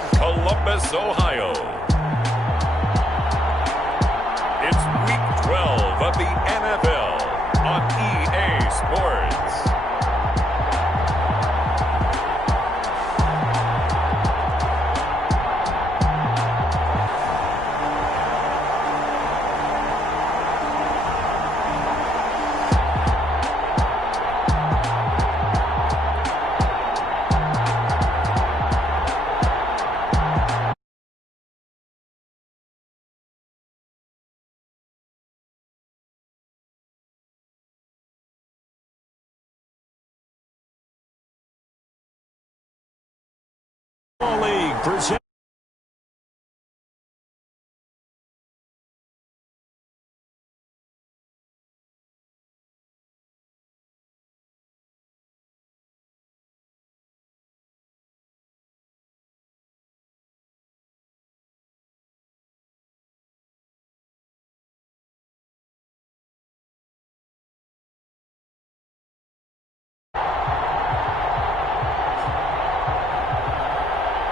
from Columbus, Ohio. It's Week 12 of the NFL on EA Sports. League presents.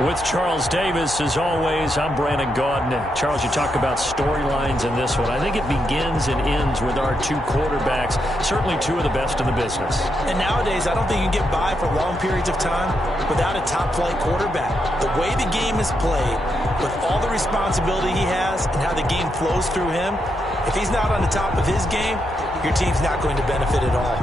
With Charles Davis, as always, I'm Brandon Gaudin. Charles, you talk about storylines in this one. I think it begins and ends with our two quarterbacks, certainly two of the best in the business. And nowadays, I don't think you can get by for long periods of time without a top-flight quarterback. The way the game is played, with all the responsibility he has and how the game flows through him, if he's not on the top of his game, your team's not going to benefit at all.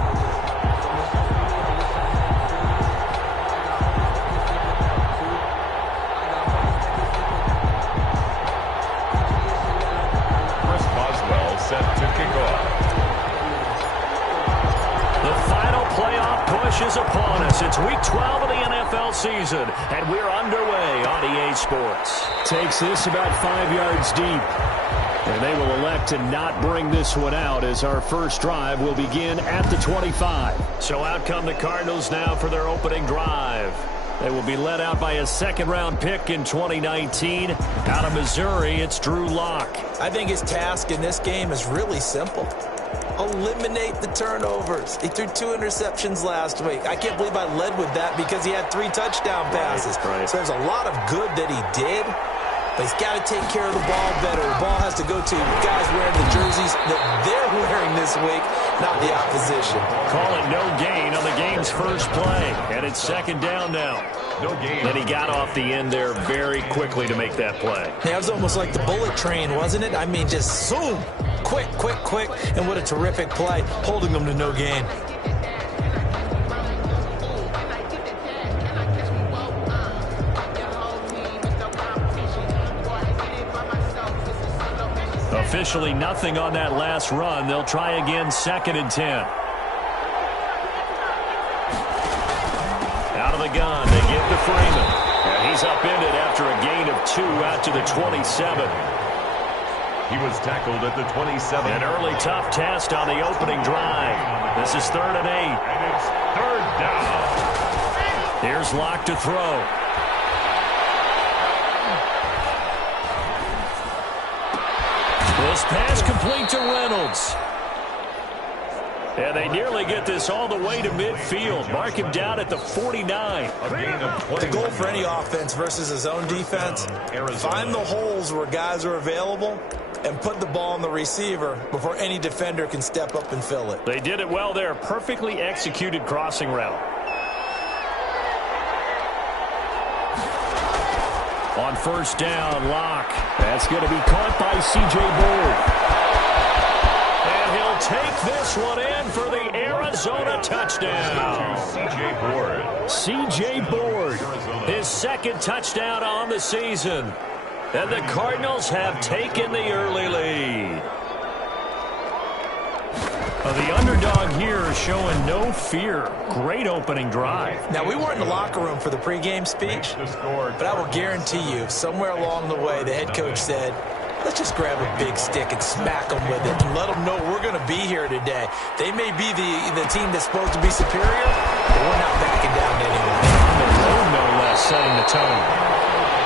Set to kick off. The final playoff push is upon us. It's Week 12 of the NFL season, and we're underway on EA Sports. Takes this about 5 yards deep, and they will elect to not bring this one out as our first drive will begin at the 25. So out come the Cardinals now for their opening drive. They will be led out by a second-round pick in 2019. Out of Missouri, it's Drew Lock. I think his task in this game is really simple. Eliminate the turnovers. He threw 2 interceptions last week. I can't believe I led with that because he had 3 touchdown passes. Right. So there's a lot of good that he did, but he's got to take care of the ball better. The ball has to go to guys wearing the jerseys that they're wearing this week, not the opposition. Call it no gain on the game's first play, and it's second down now. No gain. Then he got off the end there very quickly to make that play. That was almost like the bullet train, wasn't it? I mean, just zoom, quick, quick, quick, and what a terrific play, holding them to no gain. Officially nothing on that last run. They'll try again, 2nd and 10. Out of the gun, they give to Freeman. And he's upended after a gain of 2 out to the 27. He was tackled at the 27. An early tough test on the opening drive. This is 3rd and 8. And it's 3rd down. Here's Lock to throw. This pass complete to Reynolds. And they nearly get this all the way to midfield. Mark him down at the 49. A gain of 20. The goal for any offense versus his own defense, find the holes where guys are available and put the ball on the receiver before any defender can step up and fill it. They did it well there. Perfectly executed crossing route. On first down, Lock. That's going to be caught by C.J. Board. And he'll take this one in for the Arizona touchdown. C.J. Board, his 2nd touchdown on the season. And the Cardinals have taken the early lead. The underdog here showing no fear. Great opening drive. Now, we weren't in the locker room for the pregame speech, but I will guarantee you, somewhere along the way, the head coach said, let's just grab a big stick and smack them with it and let them know we're going to be here today. They may be the team that's supposed to be superior, but we're not backing down to anyone. On the road, no less, setting the tone.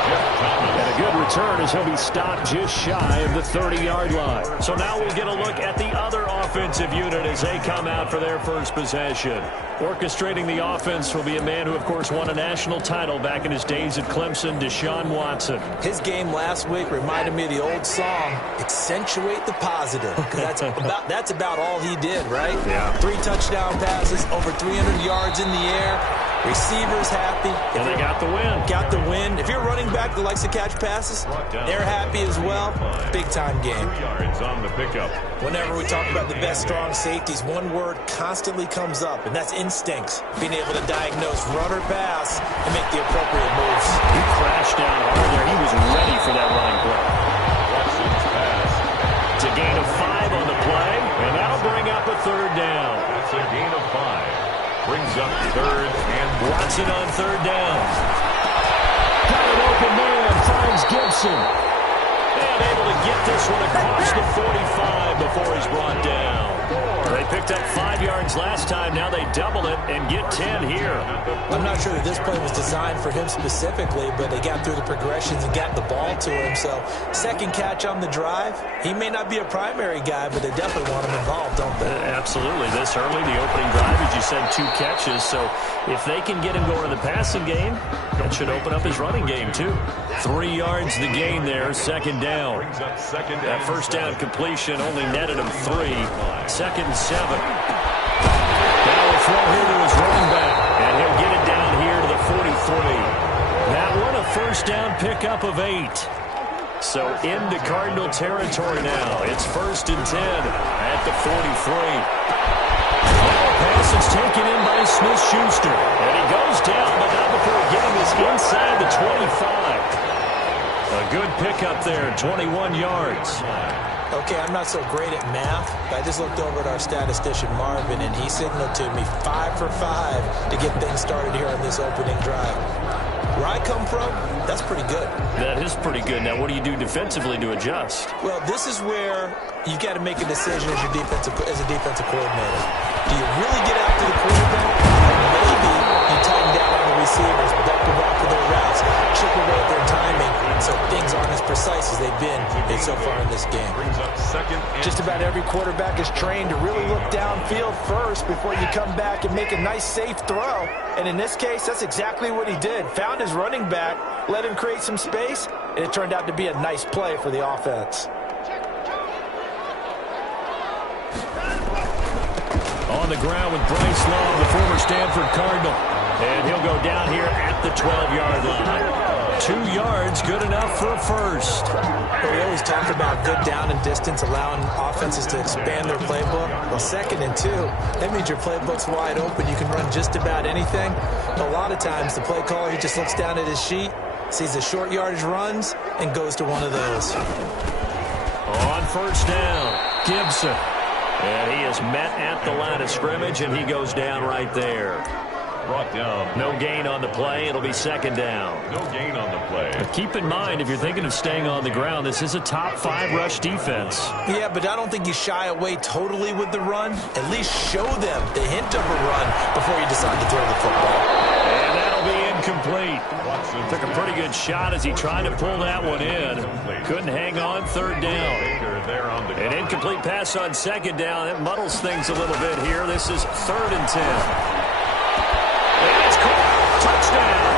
And a good return as he'll be stopped just shy of the 30-yard line. So now we'll get a look at the other offensive unit as they come out for their first possession. Orchestrating the offense will be a man who, of course, won a national title back in his days at Clemson, Deshaun Watson. His game last week reminded me of the old song, Accentuate the Positive. That's about all he did, right? Yeah. 3 touchdown passes, over 300 yards in the air. Receivers happy. And they got the win. Got the win. If you're a running back that likes to catch passes, they're happy as well. Big-time game. 2 yards on the pickup. Whenever we talk about the best strong safeties, one word constantly comes up, and that's instincts. Being able to diagnose run or pass and make the appropriate moves. He crashed down hard there. He was ready for that running play. Watson's pass. It's a gain of 5 on the play, and that'll bring up a 3rd down. That's a gain of 5. Brings up 3rd and Watson on 3rd down. Got an open man, finds Gibson. And able to get this one across the 45 before he's brought down. They picked up 5 yards last time. Now they double it and get 10 here. I'm not sure that this play was designed for him specifically, but they got through the progressions and got the ball to him. So, second catch on the drive. He may not be a primary guy, but they definitely want him involved, don't they? Absolutely. This early, the opening drive, as you said, 2 catches. So, if they can get him going in the passing game, that should open up his running game, too. 3 yards the gain there, 2nd down. brings up 2nd That and 1st down completion only netted him 3. 2nd and 7. Now will throw here to his running back, and he'll get it down here to the 43. That one a 1st down pickup of 8. So into Cardinal territory now. It's 1st and 10 at the 43. Now a pass is taken in by Smith-Schuster, and he goes down, but not before getting this inside the 25. A good pickup there, 21 yards. Okay, I'm not so great at math, but I just looked over at our statistician, Marvin, and he signaled to me 5 for 5 to get things started here on this opening drive. Where I come from, that's pretty good. That is pretty good. Now, what do you do defensively to adjust? Well, this is where you've got to make a decision as a defensive coordinator. Do you really get after the quarterback? Maybe you tighten down on the receivers, buck them off of their routes, chip away at their timing, so things aren't as precise as they've been so far in this game. brings up 2nd and Just about every quarterback is trained to really look downfield first before you come back and make a nice, safe throw. And in this case, that's exactly what he did. Found his running back, let him create some space, and it turned out to be a nice play for the offense. On the ground with Bryce Love, the former Stanford Cardinal. And he'll go down here at the 12-yard line. 2 yards, good enough for a 1st. Well, we always talk about good down and distance, allowing offenses to expand their playbook. Well, 2nd and 2, that means your playbook's wide open. You can run just about anything. A lot of times, the play caller, he just looks down at his sheet, sees the short yardage runs, and goes to one of those. On 1st down, Gibson. And he is met at the line of scrimmage, and he goes down right there. brought down. No gain on the play. It'll be 2nd down. No gain on the play. But keep in mind, if you're thinking of staying on the ground, this is a top 5 rush defense. Yeah, but I don't think you shy away totally with the run. At least show them the hint of a run before you decide to throw the football. And that'll be incomplete. Took a pretty good shot as he tried to pull that one in. Couldn't hang on 3rd down. An incomplete pass on 2nd down. It muddles things a little bit here. This is 3rd and 10. And it's caught. Touchdown.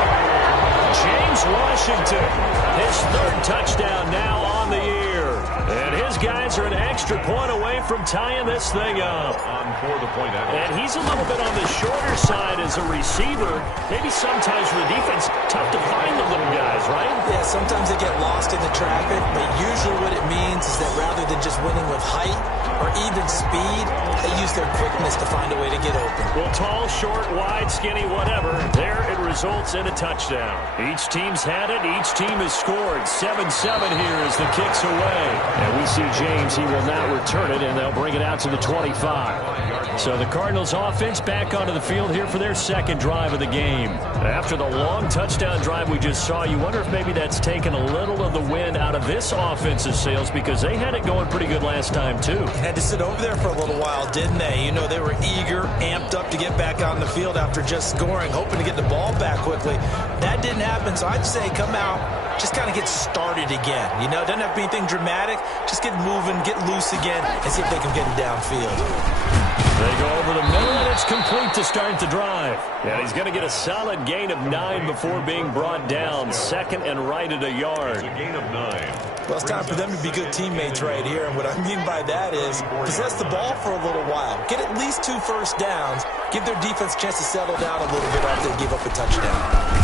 James Washington. His 3rd touchdown now on the year. And his guys are an extra point away from tying this thing up. For the point out. And he's a little bit on the shorter side as a receiver. Maybe sometimes for the defense, tough to find the little guys, right? Yeah, sometimes they get lost in the traffic, but usually what it means is that rather than just winning with height or even speed, they use their quickness to find a way to get open. Well, tall, short, wide, skinny, whatever, there it results in a touchdown. Each team's had it. Each team has scored. 7-7 here as the kick's away. And we see James, he will not return it, and they'll bring it out to the 25. So the Cardinals offense back onto the field here for their second drive of the game. After the long touchdown drive we just saw, you wonder if maybe that's taken a little of the wind out of this offense's sails because they had it going pretty good last time too. Had to sit over there for a little while, didn't they? You know, they were eager, amped up to get back out on the field after just scoring, hoping to get the ball back quickly. That didn't happen, so I'd say come out, just kind of get started again. You know, doesn't have to be anything dramatic. Just get moving, get loose again, and see if they can get it downfield. They go over the middle, and it's complete to start the drive. And he's going to get a solid gain of 9 before being brought down. Second and right at a yard. It's a gain of 9. Well, it's time for them to be good teammates right here. And what I mean by that is possess the ball for a little while. Get at least 2 first downs. Give their defense a chance to settle down a little bit after they give up a touchdown.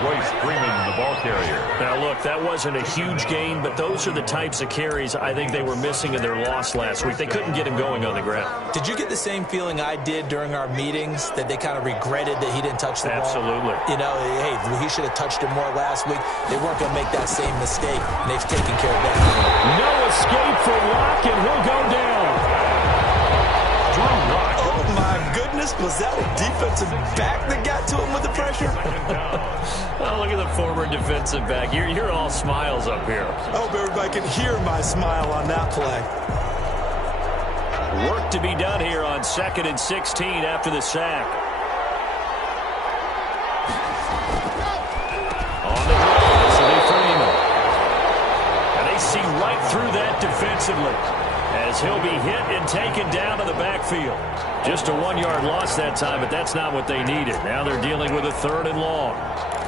Royce Freeman, the ball carrier. Now, look, that wasn't a huge gain, but those are the types of carries I think they were missing in their loss last week. They couldn't get him going on the ground. Did you get the same feeling I did during our meetings, that they kind of regretted that he didn't touch the ball? Absolutely. You know, hey, he should have touched it more last week. They weren't going to make that same mistake, and they've taken care of that. No escape for Locke, and he'll go down. Oh, my goodness. Was that a defensive back that got to him with the pressure? Oh, look at the former defensive back. You're all smiles up here. I hope everybody can hear my smile on that play. Work to be done here on 2nd and 16 after the sack. On the ground, this will be Freeman. And they see right through that defensively as he'll be hit and taken down to the backfield. Just a 1-yard loss that time, but that's not what they needed. Now they're dealing with a 3rd and long.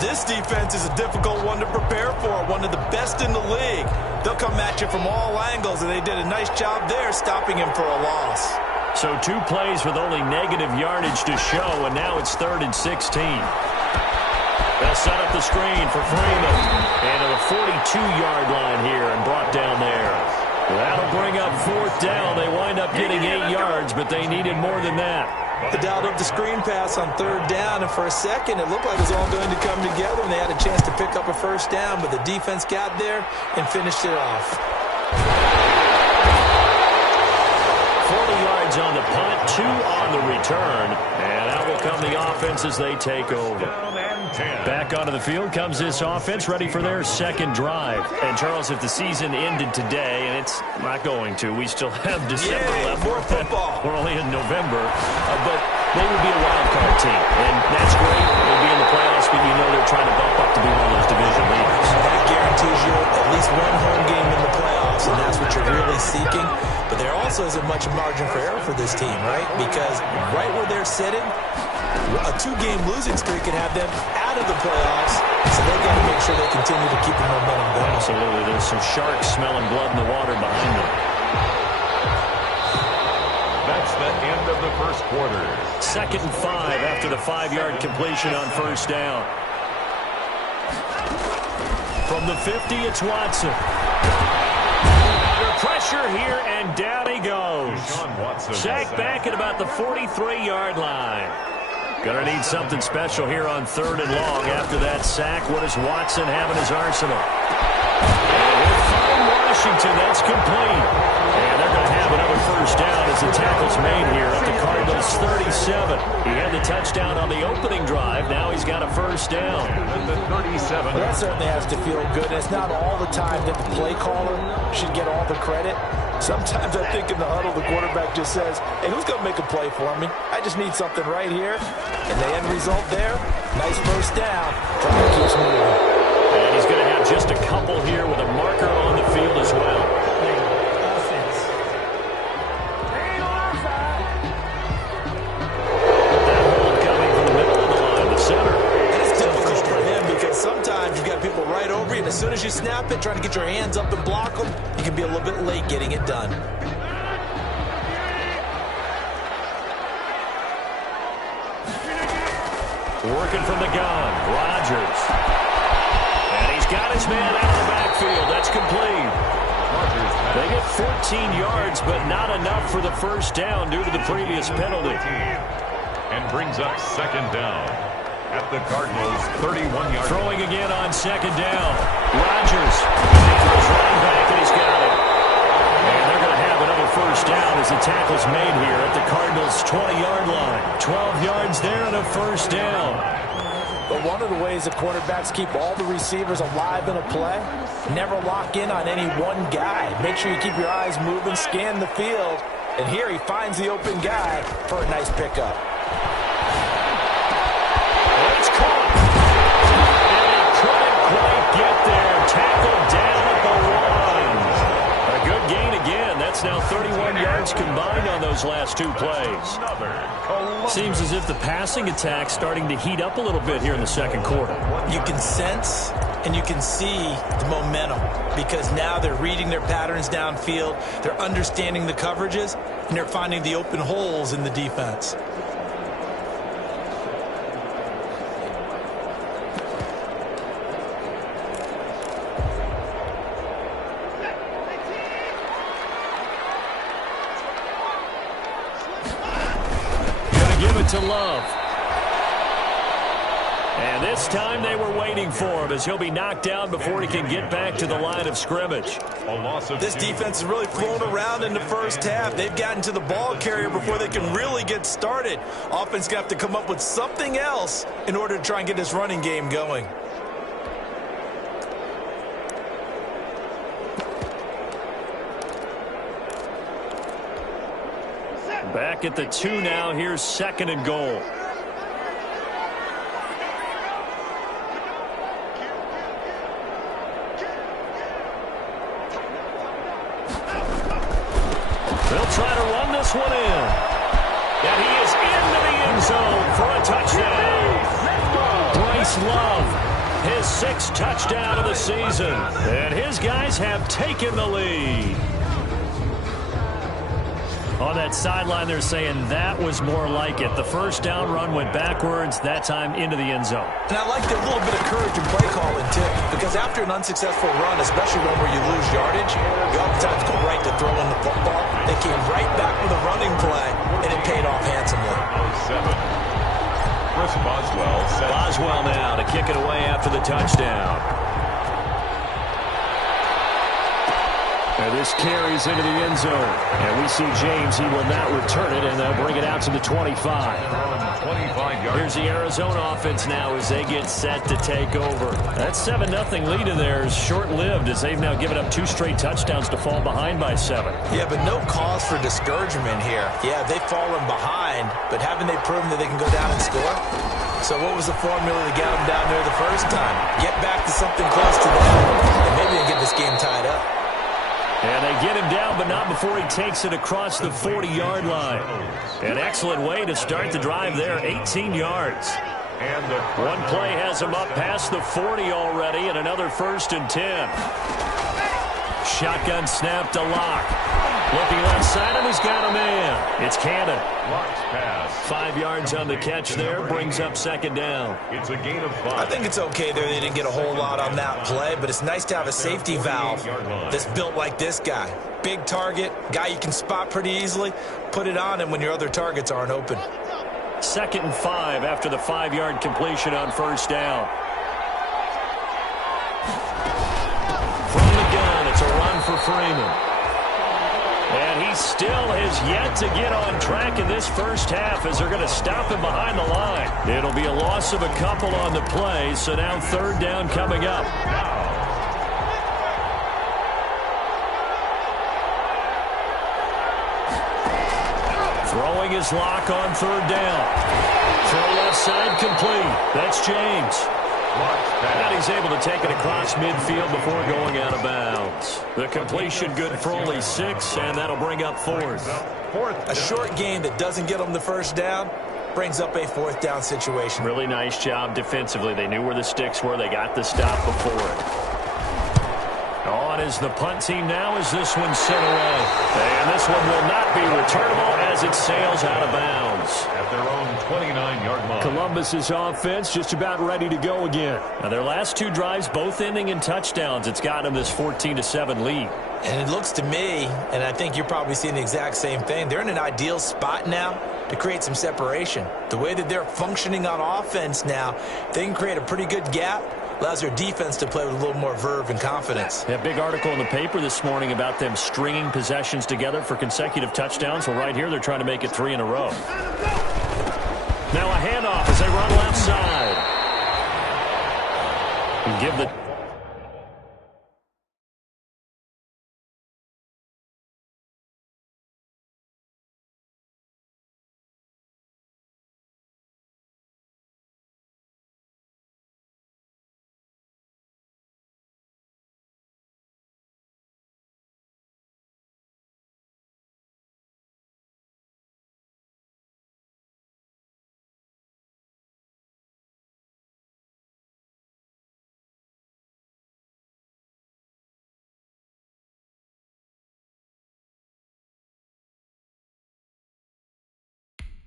This defense is a difficult one to prepare for, one of the best in the league. They'll come at you from all angles, and they did a nice job there stopping him for a loss. So 2 plays with only negative yardage to show, and now it's 3rd and 16. They'll set up the screen for Freeman. And to the 42-yard line here and brought down there. That'll bring up 4th down. They wind up getting 8 yards, but they needed more than that. They dialed up the screen pass on 3rd down, and for a second it looked like it was all going to come together, and they had a chance to pick up a 1st down, but the defense got there and finished it off. 40 yards on the punt, 2 on the return, and out will come the offense as they take over. Back onto the field comes this offense, ready for their 2nd drive. And, Charles, if the season ended today, and it's not going to, we still have December left. More football. We're only in November, but they would be a wild card team. And that's great. They'll be in the playoffs, but you know they're trying to bump up to be one of those division leaders. That guarantees you at least 1 home game in the playoffs, and that's what you're really seeking. But there also isn't much margin for error for this team, right? Because right where they're sitting, a 2-game losing streak could have them out of the playoffs, so they've got to make sure they continue to keep the momentum going. Absolutely. There's some sharks smelling blood in the water behind them. That's the end of the first quarter. 2nd and 5 after the 5-yard completion on 1st down. From the 50, it's Watson. Under pressure here, and down he goes. Sacked back at about the 43-yard line. Gonna need something special here on 3rd and long after that sack. What does Watson have in his arsenal? And with fine Washington, that's complete. And they're going to have another 1st down as the tackle's made here at the Cardinals' 37. He had the touchdown on the opening drive. Now he's got a 1st down. At the 37. Well, that certainly has to feel good. And it's not all the time that the play caller should get all the credit. Sometimes I think in the huddle, the quarterback just says, hey, who's going to make a play for me? I just need something right here. And the end result there, nice 1st down. Drive keeps moving. And he's going to have just a couple here with a marker on the field as well. That hold coming from the middle of the line, the center. And it's difficult for him because sometimes you've got people right over you, and as soon as you snap it, trying to get your hands up and block them, you can be a little bit late getting it done. Working from the gun, Rodgers. And he's got his man out of the backfield. That's complete. They get 14 yards, but not enough for the 1st down due to the previous penalty. And brings up 2nd down at the Cardinals' 31-yard. Throwing again on 2nd down. Rodgers. He throws right back, and he's got it. And they're going to have another first down as the tackle's made here at the Cardinals' 20-yard line. 12 yards there and a first down. But one of the ways the quarterbacks keep all the receivers alive in a play, never lock in on any one guy. Make sure you keep your eyes moving, scan the field, and here he finds the open guy for a nice pickup. It's caught. And he couldn't quite get there. Tackled down at the 1. A good gain again. That's now 31 yards combined on those last two plays. Seems as if the passing attack's starting to heat up a little bit here in the second quarter. You can sense and you can see the momentum because now they're reading their patterns downfield, they're understanding the coverages, and they're finding the open holes in the defense. To Love. And this time they were waiting for him as he'll be knocked down before he can get back to the line of scrimmage. This defense is really flown around in the first half. They've gotten to the ball carrier before they can really get started. Offense going to have to come up with something else in order to try and get this running game going. Back at the 2 now. Here's 2nd and goal. They'll try to run this one in. And he is into the end zone for a touchdown. Bryce Love, his 6th touchdown of the season. And his guys have taken the lead. On that sideline, they're saying that was more like it. The first down run went backwards, that time into the end zone. And I like a little bit of courage in play calling, too, because after an unsuccessful run, especially one where you lose yardage, you oftentimes go right to throwing the football. They came right back with a running play, and it paid off handsomely. Chris Boswell now to kick it away after the touchdown. And this carries into the end zone. And we see James, he will not return it, and they'll bring it out to the 25. Here's the Arizona offense now as they get set to take over. That 7-0 lead of theirs short-lived as they've now given up 2 straight touchdowns to fall behind by 7. Yeah, but no cause for discouragement here. Yeah, they've fallen behind, but haven't they proven that they can go down and score? So what was the formula to get them down there the first time? Get back to something close to that, and maybe they get this game tied up. And they get him down, but not before he takes it across the 40-yard line. An excellent way to start the drive there, 18 yards. And one play has him up past the 40 already, and another 1st and 10. Shotgun snap to Locke. Looking left side, and he's got a man. It's Cannon. 5 yards on the catch there, brings up 2nd down. It's a gain of 5. I think it's okay there. They didn't get a whole lot on that play, but it's nice to have a safety valve that's built like this guy. Big target, guy you can spot pretty easily. Put it on him when your other targets aren't open. 2nd and 5 after the 5-yard completion on 1st down. From the gun, it's a run for Freeman. And he still has yet to get on track in this first half as they're going to stop him behind the line. It'll be a loss of a couple on the play, so now 3rd down coming up. Throwing his Lock on 3rd down. Throw left side complete. That's James. And he's able to take it across midfield before going out of bounds. The completion good for only 6, and that'll bring up 4th. A short game that doesn't get them the first down brings up a 4th down situation. Really nice job defensively. They knew where the sticks were. They got the stop before it. On is the punt team now as this one's sent away. And this one will not be returnable as it sails out of bounds. At their own 29-yard line. Columbus's offense just about ready to go again. Now their last 2 drives both ending in touchdowns. It's got them this 14-7 lead. And it looks to me, and I think you're probably seeing the exact same thing, they're in an ideal spot now to create some separation. The way that they're functioning on offense now, they can create a pretty good gap allows your defense to play with a little more verve and confidence. A big article in the paper this morning about them stringing possessions together for consecutive touchdowns. Well, right here, they're trying to make it 3 in a row. Now a handoff as they run left side. And give the...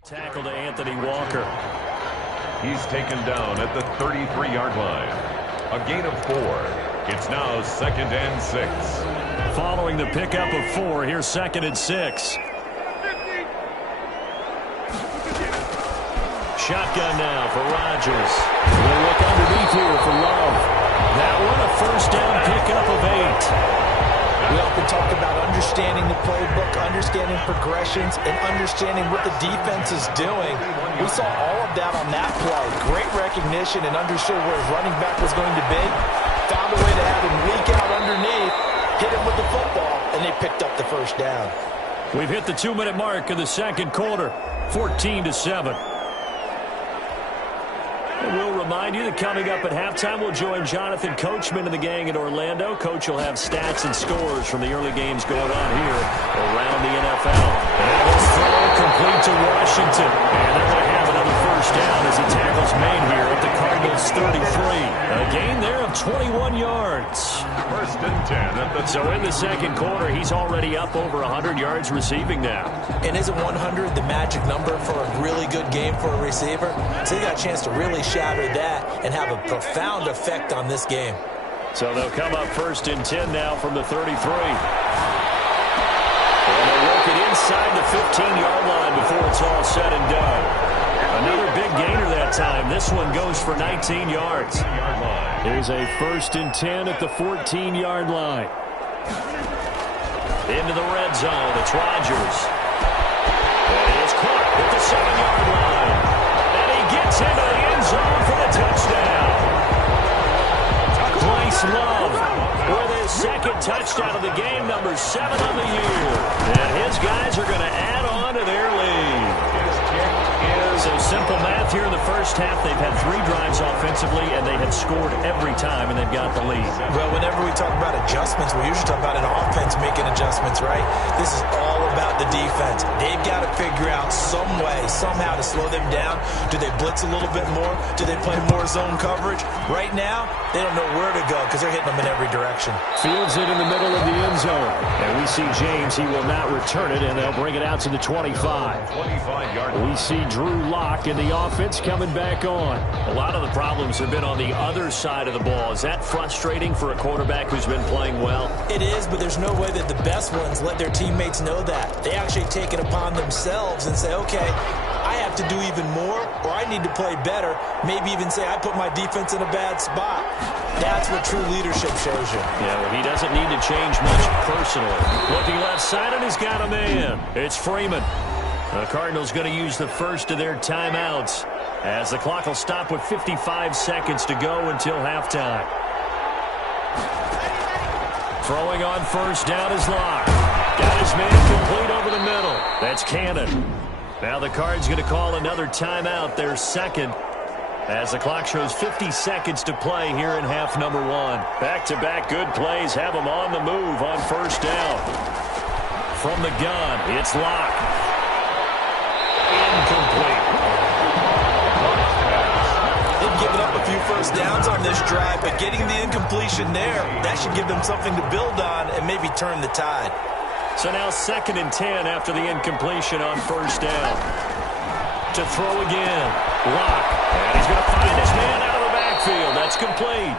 Tackle to Anthony Walker. He's taken down at the 33-yard line. A gain of 4. It's now 2nd and 6. Following the pickup of 4, here's 2nd and 6. Shotgun now for Rodgers. We'll look underneath here for Love. That one a first down pickup of 8. We often talk about understanding the playbook, understanding progressions, and understanding what the defense is doing. We saw all of that on that play. Great recognition and understood where his running back was going to be. Found a way to have him leak out underneath, hit him with the football, and they picked up the first down. We've hit the 2-minute mark of the second quarter, 14-7. We'll remind you that coming up at halftime, we'll join Jonathan Coachman and the gang in Orlando. Coach will have stats and scores from the early games going on here around the NFL. And that was thrown complete to Washington. And they're going to have another first down as he tackles Maine here at the Cardinals' 33. A gain there of 21 yards. 1st and 10. So in the second quarter, he's already up over 100 yards receiving now. And isn't 100 the magic number for a really good game for a receiver? So he got a chance to really shatter that and have a profound effect on this game. So they'll come up 1st and 10 now from the 33. And they'll work it inside the 15-yard line before it's all said and done. Another big gainer that time. This one goes for 19 yards. Here's a 1st and 10 at the 14-yard line. Into the red zone. It's Rodgers. And he is caught at the 7-yard line. And he gets into the end zone for the touchdown. Bryce Love with his second touchdown of the game, number 7 on the year. And his guys are going to add on to their lead. So simple math here in the first half. They've had 3 drives offensively, and they have scored every time, and they've got the lead. Well, whenever we talk about adjustments, we usually talk about an offense making adjustments, right? This is all about the defense. They've got to figure out some way, somehow to slow them down. Do they blitz a little bit more? Do they play more zone coverage? Right now, they don't know where to go because they're hitting them in every direction. Fields it in the middle of the end zone. And we see James. He will not return it, and they'll bring it out to the 25. 25-yard line. We see Drew Lock in the offense coming back on. A lot of the problems have been on the other side of the ball. Is that frustrating for a quarterback who's been playing well? It is, but there's no way that the best ones let their teammates know that. They actually take it upon themselves and say, okay, I have to do even more, or I need to play better. Maybe even say I put my defense in a bad spot. That's what true leadership shows you. Yeah, well, he doesn't need to change much personally. Looking left side, and he's got a man. It's Freeman. The Cardinals going to use the first of their timeouts as the clock will stop with 55 seconds to go until halftime. Throwing on first down is Locke. Got his man complete over the middle. That's Cannon. Now the Cards going to call another timeout, their second, as the clock shows 50 seconds to play here in half number 1. Back-to-back good plays have them on the move on first down. From the gun, it's Locke. Incomplete. They've given up a few first downs on this drive, but getting the incompletion there, that should give them something to build on and maybe turn the tide. So now 2nd and 10 after the incompletion on first down. To throw again. Locke. And he's going to find his man out of the backfield. That's complete.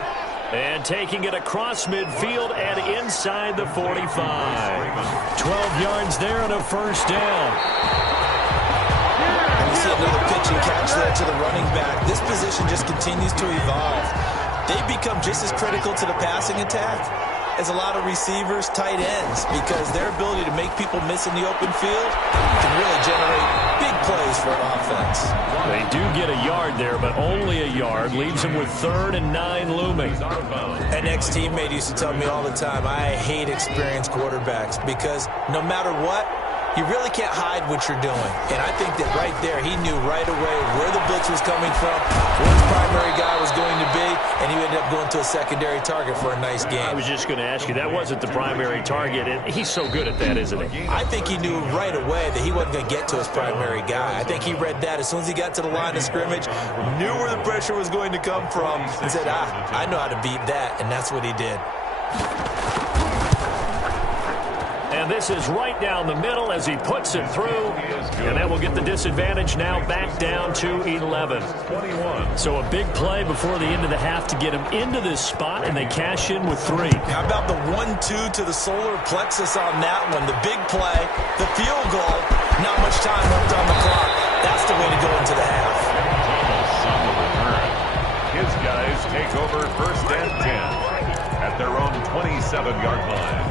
And taking it across midfield and inside the 45. 12 yards there and a first down. And you see another pitch and catch there to the running back. This position just continues to evolve. they become just as critical to the passing attack as a lot of receivers, tight ends, because their ability to make people miss in the open field can really generate big plays for an offense. They do get a yard there, but only a yard. Leaves them with 3rd and 9 looming. An ex-teammate used to tell me all the time, I hate experienced quarterbacks because no matter what, you really can't hide what you're doing. And I think that right there, he knew right away where the blitz was coming from, where his primary guy was going to be, and he ended up going to a secondary target for a nice game. I was just going to ask you, that wasn't the primary target, and he's so good at that, isn't he? I think he knew right away that he wasn't going to get to his primary guy. I think he read that as soon as he got to the line of scrimmage, knew where the pressure was going to come from, and said, I know how to beat that, and that's what he did. And this is right down the middle as he puts it through. And that will get the disadvantage now back down to 11. So a big play before the end of the half to get him into this spot, and they cash in with 3. How about the 1-2 to the solar plexus on that one? The big play, the field goal, not much time left on the clock. That's the way to go into the half. On the return. His guys take over 1st and 10 at their own 27-yard line.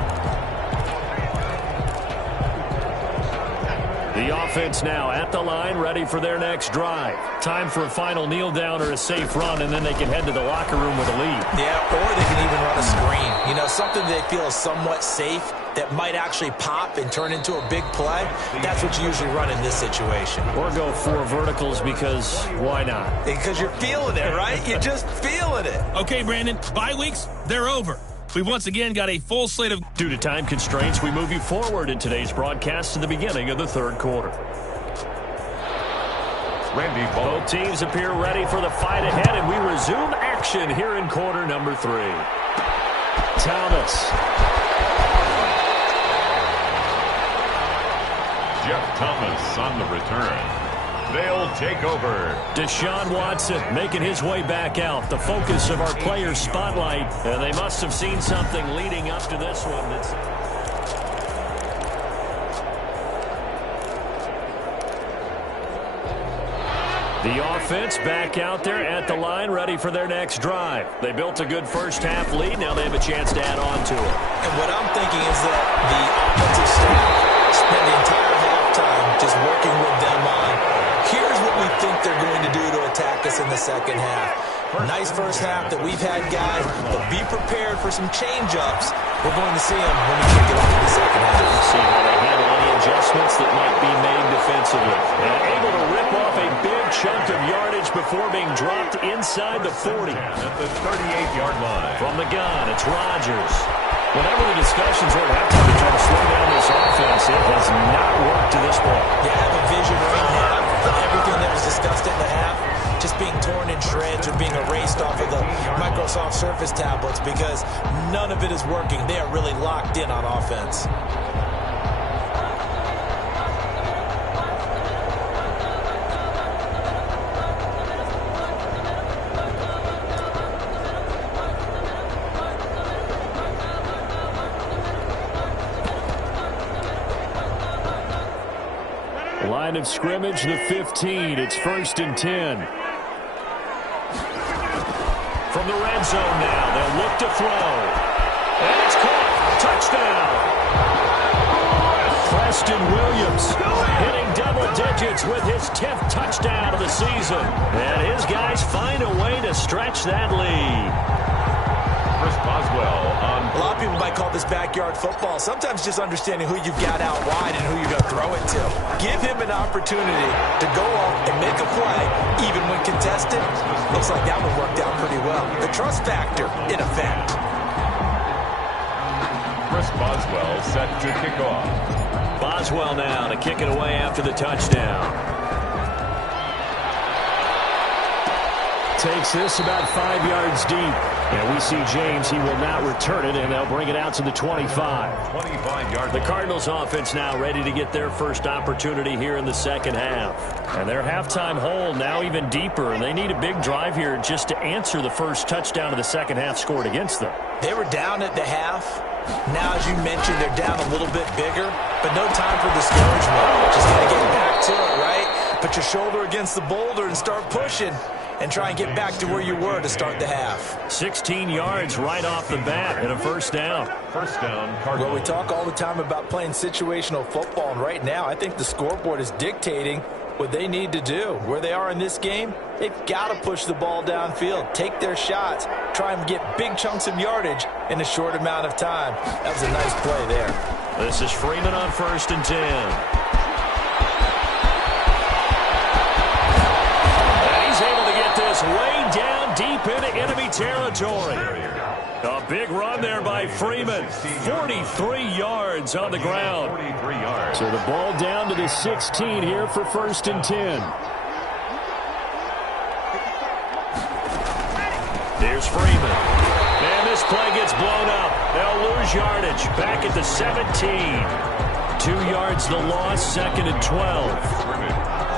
The offense now at the line, ready for their next drive. Time for a final kneel down or a safe run, and then they can head to the locker room with a lead. Yeah, or they can even run a screen. You know, something they feel is somewhat safe that might actually pop and turn into a big play. That's what you usually run in this situation. Or go 4 verticals because why not? Because you're feeling it, right? You're just feeling it. Okay, Brandon, bye weeks, they're over. We've once again got a full slate of... Due to time constraints, we move you forward in today's broadcast to the beginning of the 3rd quarter. Both teams appear ready for the fight ahead, and we resume action here in quarter number 3. Thomas. Jeff Thomas on the return. They'll take over. Deshaun Watson making his way back out, the focus of our players' spotlight. And they must have seen something leading up to this one. The offense back out there at the line, ready for their next drive. They built a good first-half lead. Now they have a chance to add on to it. And what I'm thinking is that the offensive staff spent the entire halftime just working with them on, here's what we think they're going to do to attack us in the second half. Nice first half that we've had, guys, but be prepared for some change-ups. We're going to see them when we kick it off in the second half. See how they handle any adjustments that might be made defensively. And able to rip off a big chunk of yardage before being dropped inside the 40. At the 38-yard line. From the gun, it's Rodgers. Whenever the discussions were at halftime to try to slow down this offense, it has not worked to this point. You have a vision right now of everything that was discussed in the half just being torn in shreds or being erased off of the Microsoft Surface tablets because none of it is working. They are really locked in on offense. Line of scrimmage, the 15. It's 1st and 10. From the red zone now, they'll look to throw. And it's caught. Touchdown. Preston Williams hitting double digits with his 10th touchdown of the season. And his guys find a way to stretch that lead. Chris Boswell on. A lot of people might call this backyard football. Sometimes just understanding who you've got out wide and who you're going to throw it to. Give him an opportunity to go up and make a play, even when contested. Looks like that one worked out pretty well. The trust factor, in effect. Chris Boswell set to kick off. Boswell now to kick it away after the touchdown. Takes this about 5 yards deep. And we see James, he will not return it, and they'll bring it out to the 25. 25-yard. The Cardinals offense now ready to get their first opportunity here in the second half. And their halftime hole now even deeper, and they need a big drive here just to answer the first touchdown of the second half scored against them. They were down at the half. Now, as you mentioned, they're down a little bit bigger, but no time for discouragement. Just got to get back to it, right? Put your shoulder against the boulder and start pushing. and try and get back to where you were to start the half. 16 yards right off the bat and a first down. First down, Cardinals. Well, we talk all the time about playing situational football, and right now I think the scoreboard is dictating what they need to do. Where they are in this game, they've got to push the ball downfield, take their shots, try and get big chunks of yardage in a short amount of time. That was a nice play there. This is Freeman on 1st and 10. And he's able to get this way down deep into enemy territory. A big run there by Freeman. 43 yards on the ground. 43 yards. So the ball down to the 16 here for 1st and 10. Here's Freeman. And this play gets blown up. They'll lose yardage. Back at the 17. 2 yards the loss, 2nd and 12.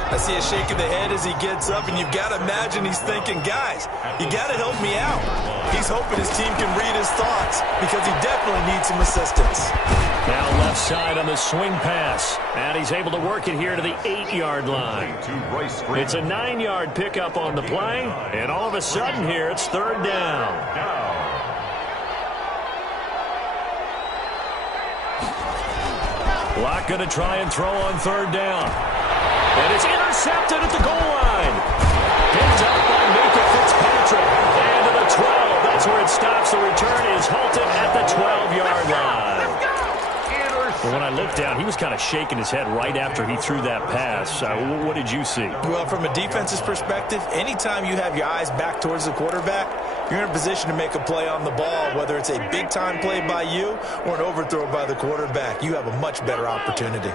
I see a shake of the head as he gets up, and you've got to imagine he's thinking, guys, you got to help me out. He's hoping his team can read his thoughts because he definitely needs some assistance. Now left side on the swing pass. And he's able to work it here to the 8-yard line. It's a 9-yard pickup on the play. And all of a sudden here, it's 3rd down. Locke going to try and throw on 3rd down. And it's intercepted at the goal line. Picked up by Mika Fitzpatrick. And to the 12. That's where it stops. The return is halted at the 12-yard line. But when I looked down, he was kind of shaking his head right after he threw that pass. What did you see? Well, from a defense's perspective, anytime you have your eyes back towards the quarterback, you're in a position to make a play on the ball, whether it's a big-time play by you or an overthrow by the quarterback. You have a much better opportunity.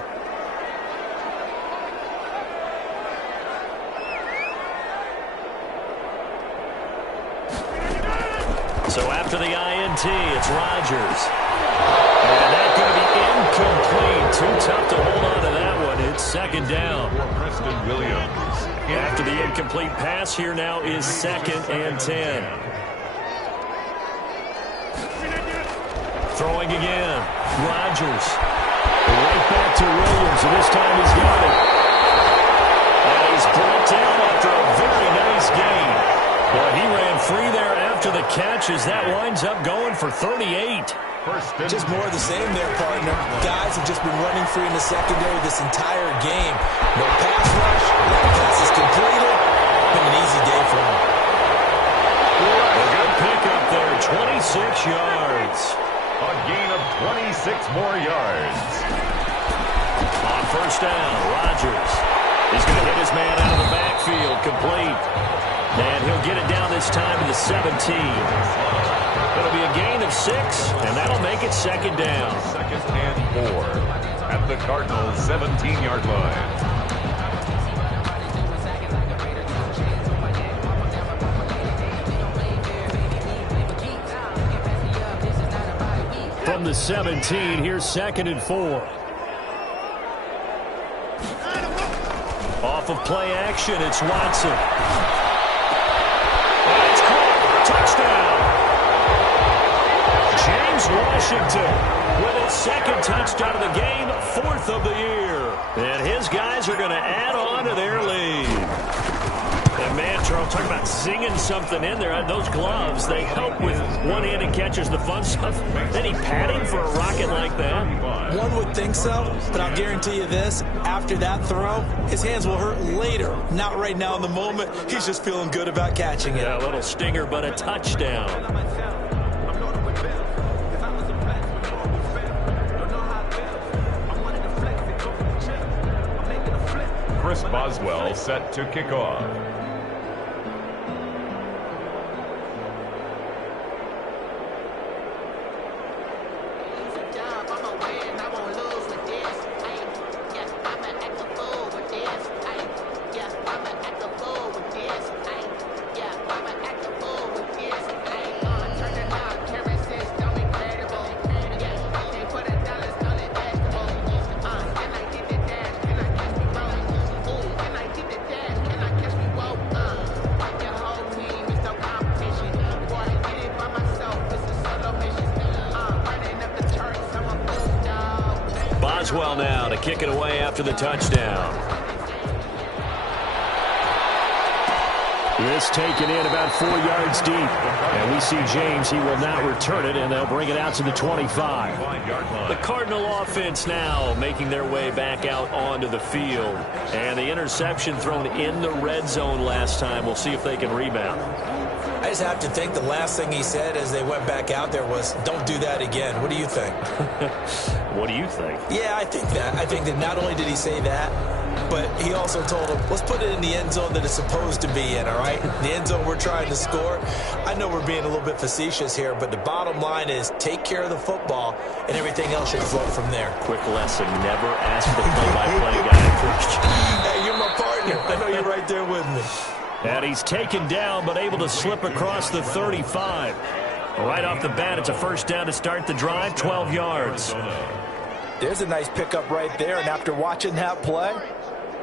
So after the INT, it's Rodgers. And that's going to be incomplete. Too tough to hold on to that one. It's 2nd down. Preston Williams. After the incomplete pass, here now is 2nd and 10. Throwing again. Rodgers. Right back to Williams, and this time he's got it. And he's brought down after a very nice game. Well, he ran free there after the catch as that winds up going for 38. Just more of the same there, partner. Guys have just been running free in the secondary this entire game. No pass rush. That pass is completed. Been an easy day for him. A good pickup there, 26 yards. A gain of 26 more yards. On 1st down, Rodgers. He's going to hit his man out of the backfield, complete. And he'll get it down this time to the 17. It'll be a gain of 6, and that'll make it 2nd down. 2nd and 4 at the Cardinals' 17-yard line. From the 17, here's 2nd and 4. Off of play action, it's Watson. And it's caught. Touchdown. James Washington with his 2nd touchdown of the game, 4th of the year. And his guys are going to add on to their lead. And man, Charles, talking about singing something in there. Those gloves, they help with one-handed catches, the fun stuff. Any padding for a rocket like that? One would think so, but I'll guarantee you this. After that throw, his hands will hurt later. Not right now in the moment. He's just feeling good about catching it. Yeah, a little stinger, but a touchdown. Chris Boswell set to kick off. Boswell now to kick it away after the touchdown. This taken in about 4 yards deep. And we see James. He will not return it, and they'll bring it out to the 25. The Cardinal offense now making their way back out onto the field. And the interception thrown in the red zone last time. We'll see if they can rebound. I just have to think the last thing he said as they went back out there was, don't do that again. What do you think? What do you think? Yeah, I think that. I think that not only did he say that, but he also told him, let's put it in the end zone that it's supposed to be in, all right? The end zone we're trying to score. I know we're being a little bit facetious here, but the bottom line is take care of the football, and everything else should flow from there. Quick lesson, never ask the play-by-play guy a question. Hey, you're my partner. I know you're right there with me. And he's taken down, but able to slip across the 35. Right off the bat, it's a first down to start the drive, 12 yards. There's a nice pickup right there, and after watching that play,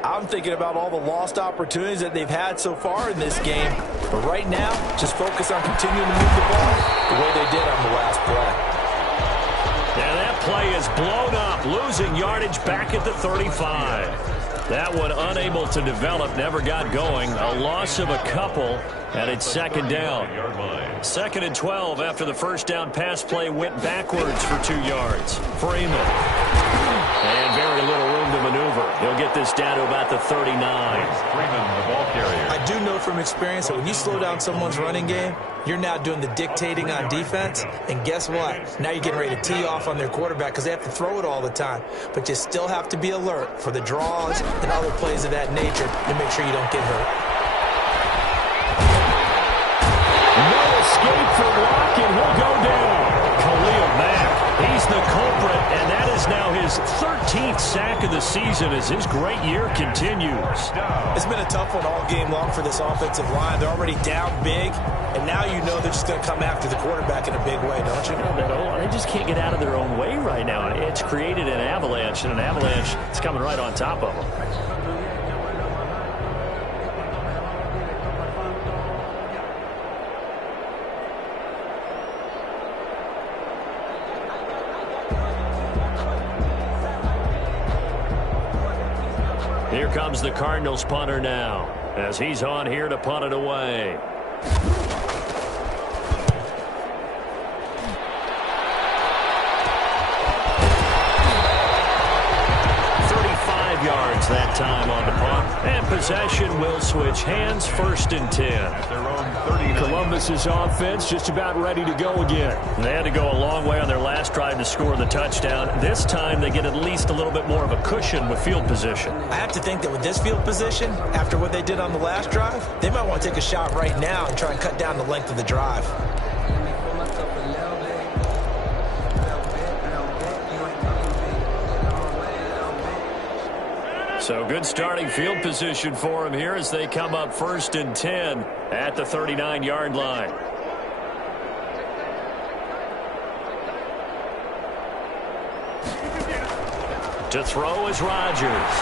I'm thinking about all the lost opportunities that they've had so far in this game. But right now, just focus on continuing to move the ball the way they did on the last play. And that play is blown up, losing yardage back at the 35. That one unable to develop, never got going. A loss of a couple, and it's second down. 2nd and 12 after the first down pass play went backwards for 2 yards. Freeman. And very little room to maneuver. He'll get this down to about the 39. Freeman, the ball carrier. I do know from experience that when you slow down someone's running game, you're now doing the dictating on defense. And guess what? Now you're getting ready to tee off on their quarterback because they have to throw it all the time. But you still have to be alert for the draws and other plays of that nature to make sure you don't get hurt. No escape for Locke, and he'll go down. Khalil Mack, he's the culprit, and that is now his 13th sack of the season as his great year continues. It's been a tough one all game long for this offensive line. They're already down big, and now you know they're just going to come after the quarterback in a big way, don't you? They just can't get out of their own way right now. It's created an avalanche, and an avalanche is coming right on top of them. Here comes the Cardinals punter now, as he's on here to punt it away. 35 yards that time on the punt. And possession will switch hands, 1st and 10. Columbus's offense just about ready to go again. They had to go a long way on their last drive to score the touchdown. This time they get at least a little bit more of a cushion with field position. I have to think that with this field position, after what they did on the last drive, they might want to take a shot right now and try and cut down the length of the drive. So good starting field position for him here as they come up 1st and 10 at the 39-yard line. To throw is Rodgers.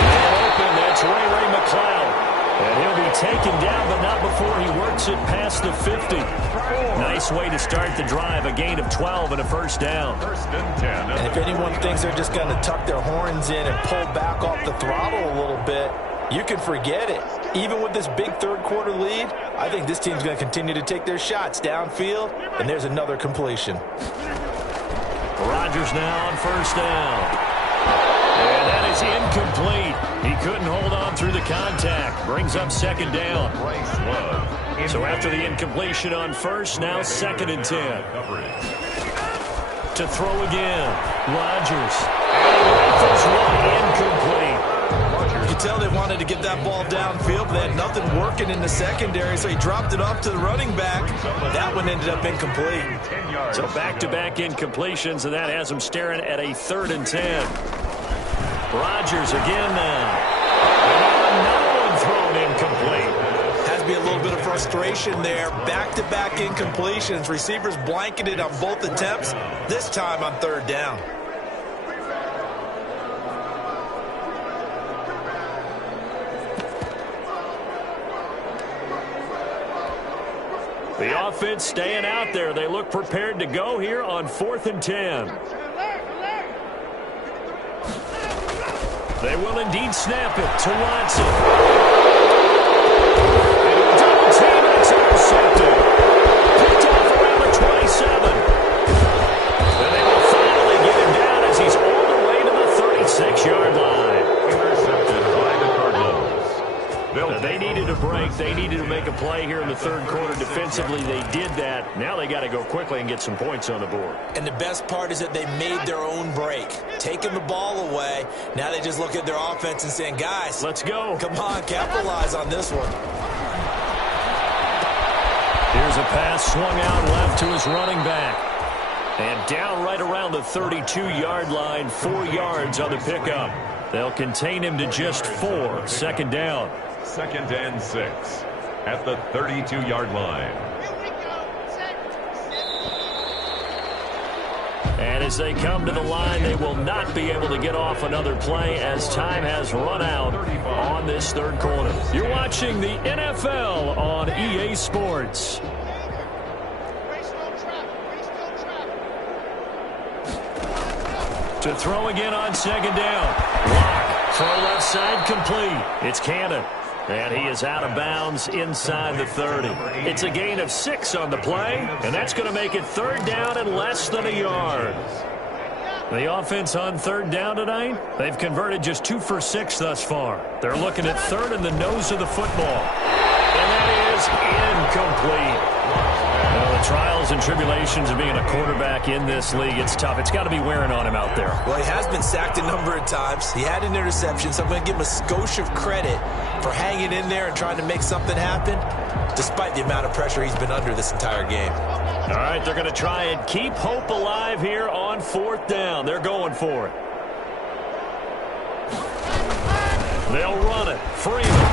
And open, that's Ray McCloud. And he'll be taken down, but not before he works it past the 50. Nice way to start the drive, a gain of 12 and a first down. 1st and 10. And if anyone thinks they're just going to tuck their horns in and pull back off the throttle a little bit, you can forget it. Even with this big third-quarter lead, I think this team's going to continue to take their shots downfield, and there's another completion. Rodgers now on 1st down. And that is incomplete. He couldn't hold on through the contact. Brings up 2nd down. So after the incompletion on 1st, now 2nd and 10. To throw again. Rodgers. Rifles one incomplete. You can tell they wanted to get that ball downfield, but they had nothing working in the secondary, so he dropped it off to the running back. That one ended up incomplete. So back-to-back incompletions, and that has him staring at a 3rd and 10. Rodgers again now. And another one thrown incomplete. Has to be a little bit of frustration there. Back-to-back incompletions. Receivers blanketed on both attempts, this time on 3rd down. The offense staying out there. They look prepared to go here on 4th and 10. They will indeed snap it to Watson. play here in the third quarter defensively. They did that. Now they got to go quickly and get some points on the board. And the best part is that they made their own break, taking the ball away. Now they just look at their offense and saying, guys, let's go. Come on, capitalize on this one. Here's a pass swung out left to his running back. And down right around the 32-yard line, 4 yards on the pickup. They'll contain him to just 4. Second down. 2nd and 6 at the 32-yard line. And as they come to the line, they will not be able to get off another play as time has run out on this third quarter. You're watching the NFL on EA Sports. To throw again on second down. Block. Throw left side complete. It's Cannon. And he is out of bounds inside the 30. It's a gain of 6 on the play, and that's going to make it third down and less than a yard. The offense on third down tonight, they've converted just 2 for 6 thus far. They're looking at third in the nose of the football. And that is incomplete. Well, the trials and tribulations of being a quarterback in this league, it's tough. It's got to be wearing on him out there. Well, he has been sacked a number of times. He had an interception, so I'm going to give him a skosh of credit for hanging in there and trying to make something happen, despite the amount of pressure he's been under this entire game. All right, they're going to try and keep hope alive here on 4th down. They're going for it. They'll run it. Freeman.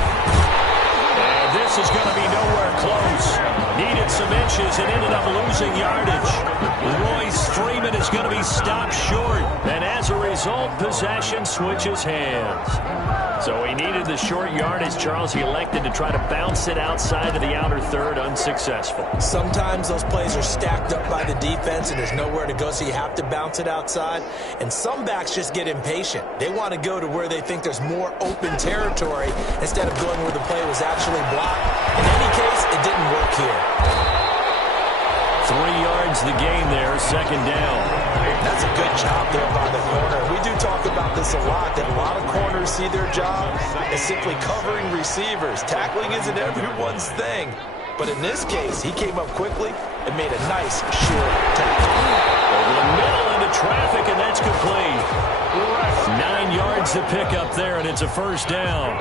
And this is going to be nowhere close. Needed some inches and ended up losing yardage. Royce Freeman is going to be stopped short. And as a result, possession switches hands. So he needed the short yardage, Charles. He elected to try to bounce it outside of the outer third, unsuccessful. Sometimes those plays are stacked up by the defense and there's nowhere to go, so you have to bounce it outside. And some backs just get impatient. They want to go to where they think there's more open territory instead of going where the play was actually blocked. In any case, it didn't work here. 3 yards the gain there, second down. That's a good job there by the corner. We do talk about this a lot, that a lot of corners see their job as simply covering receivers. Tackling isn't everyone's thing. But in this case, he came up quickly and made a nice, short tackle. Over the middle into traffic, and that's complete. 9 yards to pick up there, and it's a first down.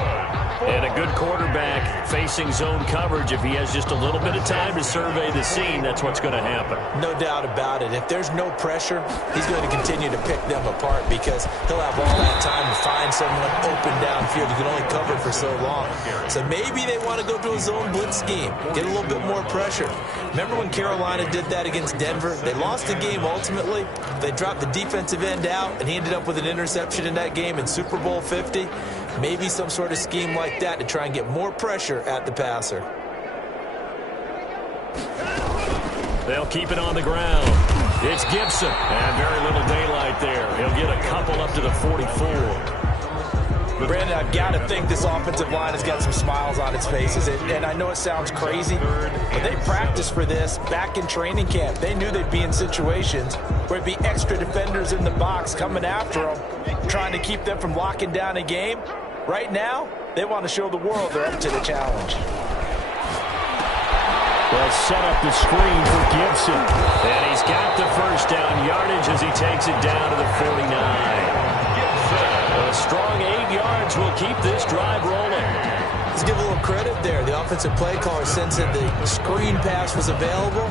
And a good quarterback facing zone coverage. If he has just a little bit of time to survey the scene, that's what's going to happen. No doubt about it. If there's no pressure, he's going to continue to pick them apart because he'll have all that time to find someone open downfield. You can only cover for so long. So maybe they want to go to a zone blitz scheme, get a little bit more pressure. Remember when Carolina did that against Denver? They lost the game ultimately. They dropped the defensive end out, and he ended up with an interception in that game in Super Bowl 50. Maybe some sort of scheme like that to try and get more pressure at the passer. They'll keep it on the ground. It's Gibson. And very little daylight there. He'll get a couple up to the 44. Brandon, I've got to think this offensive line has got some smiles on its faces. And I know it sounds crazy, but they practiced for this back in training camp. They knew they'd be in situations where it'd be extra defenders in the box coming after them, trying to keep them from locking down a game. Right now, they want to show the world they're up to the challenge. They'll set up the screen for Gibson. And he's got the first down yardage as he takes it down to the 49. A strong 8 yards will keep this drive rolling. Let's give a little credit there. The offensive play caller sensed that the screen pass was available.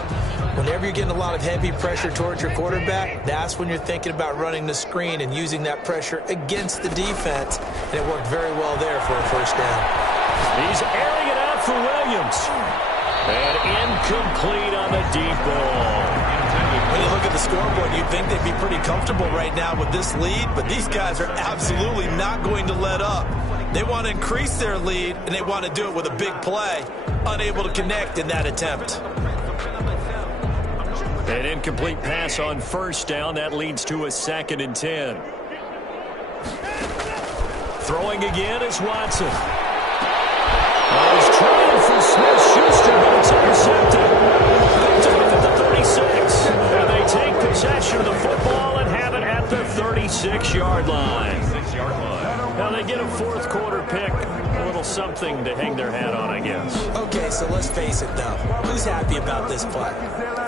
Whenever you're getting a lot of heavy pressure towards your quarterback, that's when you're thinking about running the screen and using that pressure against the defense. And it worked very well there for a first down. He's airing it out for Williams. And incomplete on the deep ball. When you look at the scoreboard, you'd think they'd be pretty comfortable right now with this lead, but these guys are absolutely not going to let up. They want to increase their lead, and they want to do it with a big play. Unable to connect in that attempt. An incomplete pass on first down. That leads to a 2nd and 10. Throwing again is Watson. He's trying for Smith-Schuster, but it's intercepted. Picked off at the 36. And they take possession of the football and have it at the 36-yard line. Now they get a fourth quarter pick. A little something to hang their hat on, I guess. Okay, so let's Let's face it, though. Who's happy about this play?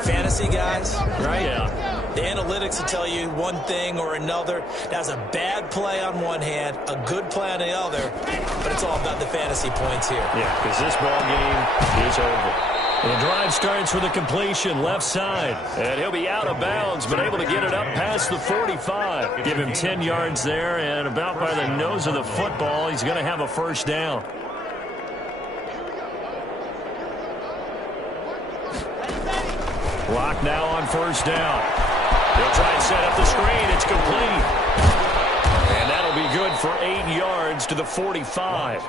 Fantasy guys, right? Yeah. The analytics will tell you one thing or another. That's a bad play on one hand, a good play on the other, but it's all about the fantasy points here. Yeah, because this ball game is over. The drive starts with a completion left side, and he'll be out of bounds, but able to get it up past the 45. Give him 10 yards there, and about by the nose of the football, he's going to have a first down. Clock now on first down. He'll try and set up the screen. It's complete. And that'll be good for 8 yards to the 45.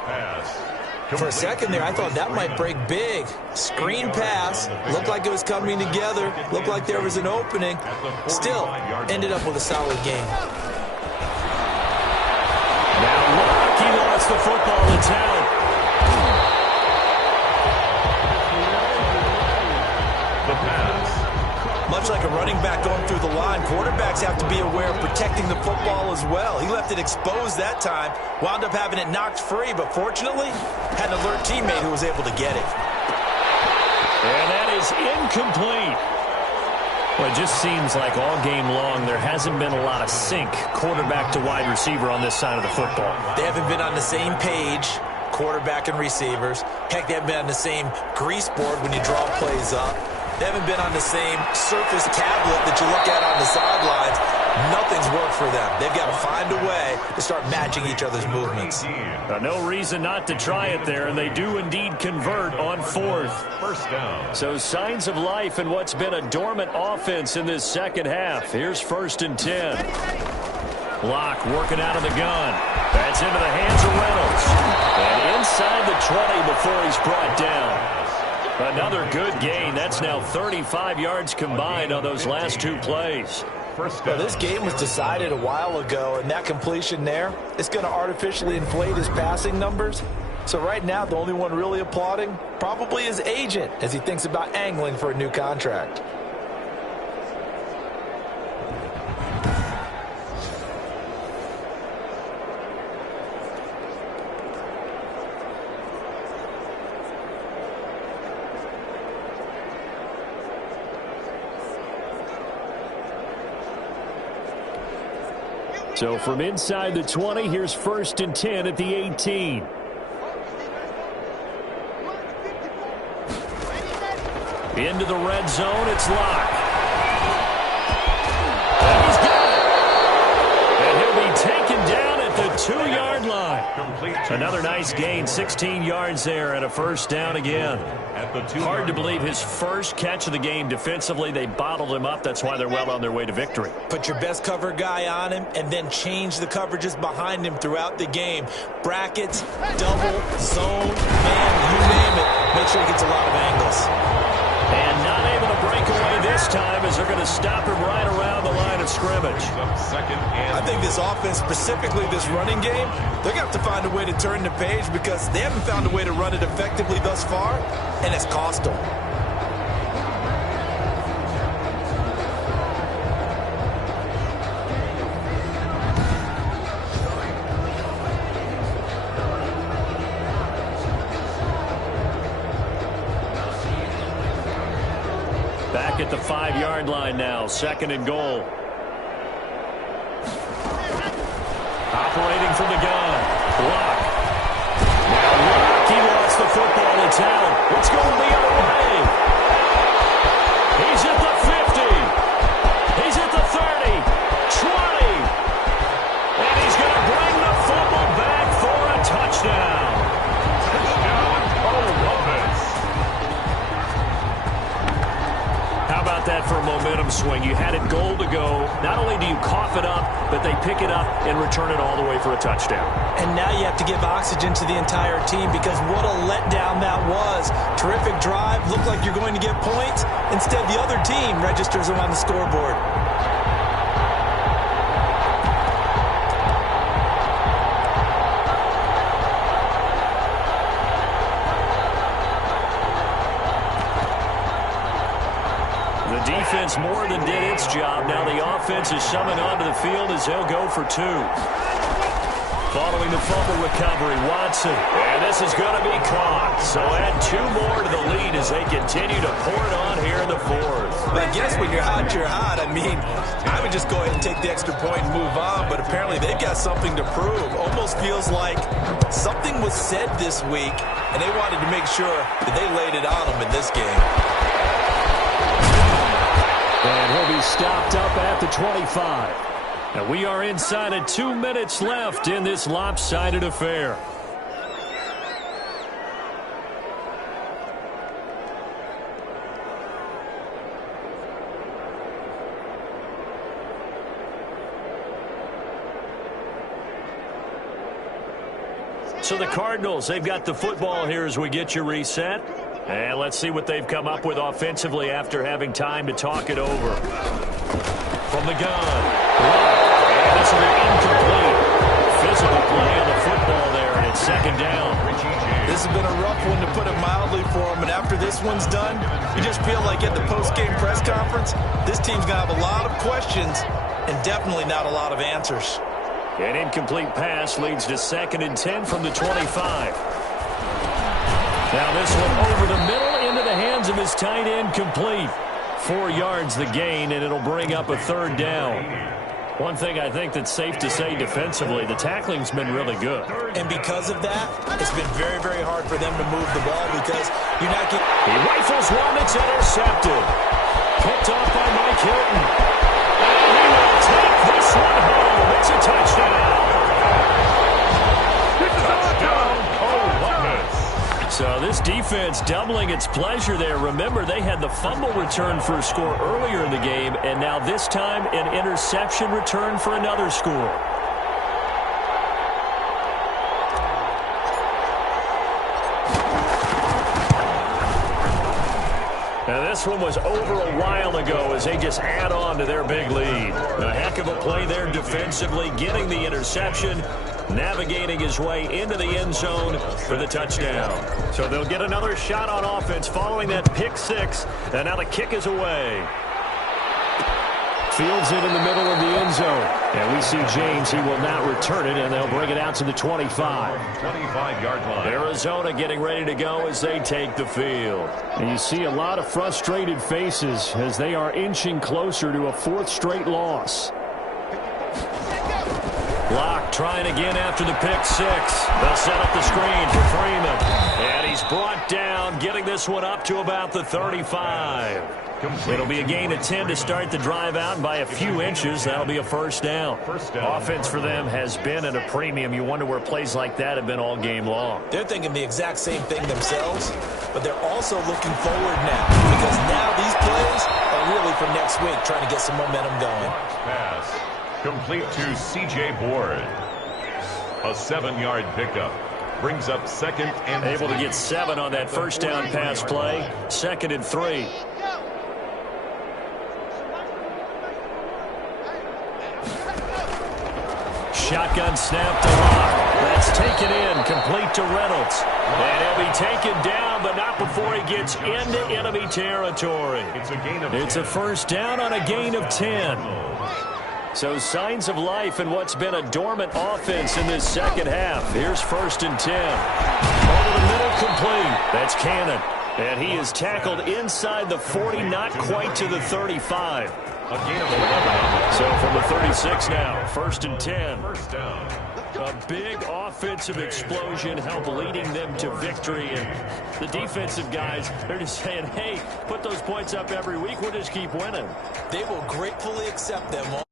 For a second there, I thought that might break big. Screen pass. Looked like it was coming together. Looked like there was an opening. Still, ended up with a solid game. Now look, he lost the football to town. The pass. Much like a running back going through the line, quarterbacks have to be aware of protecting the football as well. He left it exposed that time, wound up having it knocked free, but fortunately, had an alert teammate who was able to get it. And that is incomplete. Well, it just seems like all game long there hasn't been a lot of sync quarterback to wide receiver on this side of the football. They haven't been on the same page, quarterback and receivers. Heck, they haven't been on the same grease board when you draw plays up. They haven't been on the same surface tablet that you look at on the sidelines. Nothing's worked for them. They've got to find a way to start matching each other's movements. No reason not to try it there, and they do indeed convert on fourth. First down. So signs of life in what's been a dormant offense in this second half. Here's 1st and 10. Block working out of the gun. That's into the hands of Reynolds. And inside the 20 before he's brought down. Another good gain. That's now 35 yards combined on those last 2 plays. Well, this game was decided a while ago, and that completion there is going to artificially inflate his passing numbers. So right now, the only one really applauding probably his agent as he thinks about angling for a new contract. So from inside the 20, here's 1st and 10 at the 18. Into the red zone, it's Locke. And he's got it. And he'll be taken down at the 2-yard line. Another nice gain, 16 yards there, and a first down again. Hard to believe his first catch of the game defensively. They bottled him up. That's why they're well on their way to victory. Put your best cover guy on him and then change the coverages behind him throughout the game. Brackets, double, zone, man, you name it. Make sure he gets a lot of angles. And not able to break away this time as they're going to stop him right around the line of scrimmage. I think this offense, specifically this running game, they're going to have to find a way to turn the page because they haven't found a way to run it effectively thus far, and it's cost them. Back at the 5-yard line now, 2nd and goal. Operating from the gun. Block. Now Locke, he lost the football to town. Let's go the other way. He's at the 50. He's at the 30. 20. And he's going to bring the football back for a touchdown. Touchdown, Columbus. How about that for a momentum swing? You had it goal to go. Not only do you cough it up, but they pick it up and return it all the way for a touchdown. And now you have to give oxygen to the entire team because what a letdown that was. Terrific drive. Looked like you're going to get points. Instead, the other team registers them on the scoreboard. Defense more than did its job. Now the offense is summoned onto the field as they'll go for 2. Following the fumble recovery, Watson. And And this is going to be caught. So add 2 more to the lead as they continue to pour it on here in the fourth. But I guess when you're hot, you're hot. I mean, I would just go ahead and take the extra point and move on, but apparently they've got something to prove. Almost feels like something was said this week, and they wanted to make sure that they laid it on them in this game. And he'll be stopped up at the 25. And we are inside of 2 minutes left in this lopsided affair. So the Cardinals, they've got the football here as we get you reset. And let's see what they've come up with offensively after having time to talk it over. From the gun. And this will be incomplete. Physical play on the football there, and it's second down. This has been a rough one, to put it mildly, for them. And after this one's done, you just feel like at the post-game press conference, this team's going to have a lot of questions and definitely not a lot of answers. An incomplete pass leads to 2nd and 10 from the 25. Now this one over the middle into the hands of his tight end, complete. 4 yards the gain, and it'll bring up a 3rd down. One thing I think that's safe to say defensively, the tackling's been really good. And because of that, it's been very, very hard for them to move the ball because you're not getting... He rifles one that's intercepted. Picked off by Mike Hilton. And he will take this one home. It's a touchdown. So this defense doubling its pleasure there. Remember, they had the fumble return for a score earlier in the game, and now this time an interception return for another score. Now this one was over a while ago as they just add on to their big lead. A heck of a play there defensively, getting the interception, navigating his way into the end zone for the touchdown. So they'll get another shot on offense following that pick 6, and now the kick is away. Fields it in the middle of the end zone. And we see James, he will not return it, and they'll bring it out to the 25. 25-yard line. Arizona getting ready to go as they take the field. And you see a lot of frustrated faces as they are inching closer to a 4th straight loss. Locke trying again after the pick 6. They'll set up the screen for Freeman. And he's brought down, getting this one up to about the 35. It'll be a gain of 10 to start the drive out, and by a few inches, that'll be a first down. Offense for them has been at a premium. You wonder where plays like that have been all game long. They're thinking the exact same thing themselves, but they're also looking forward now, because now these plays are really for next week, trying to get some momentum going. Pass complete to C.J. Board. A 7-yard pickup. Brings up 2nd and... Able to get 7 on that first down pass play. 2nd and 3. Shotgun snap to Locke. That's taken in, complete to Reynolds. And he'll be taken down, but not before he gets into enemy territory. It's a first down on a gain of 10. So signs of life in what's been a dormant offense in this second half. Here's 1st and 10. Over the middle, complete. That's Cannon. And he is tackled inside the 40, not quite to the 35. A gain of 11. So from the 36 now, 1st and 10. First down. A big offensive explosion helped leading them to victory. And the defensive guys, they're just saying, hey, put those points up every week. We'll just keep winning. They will gratefully accept them all.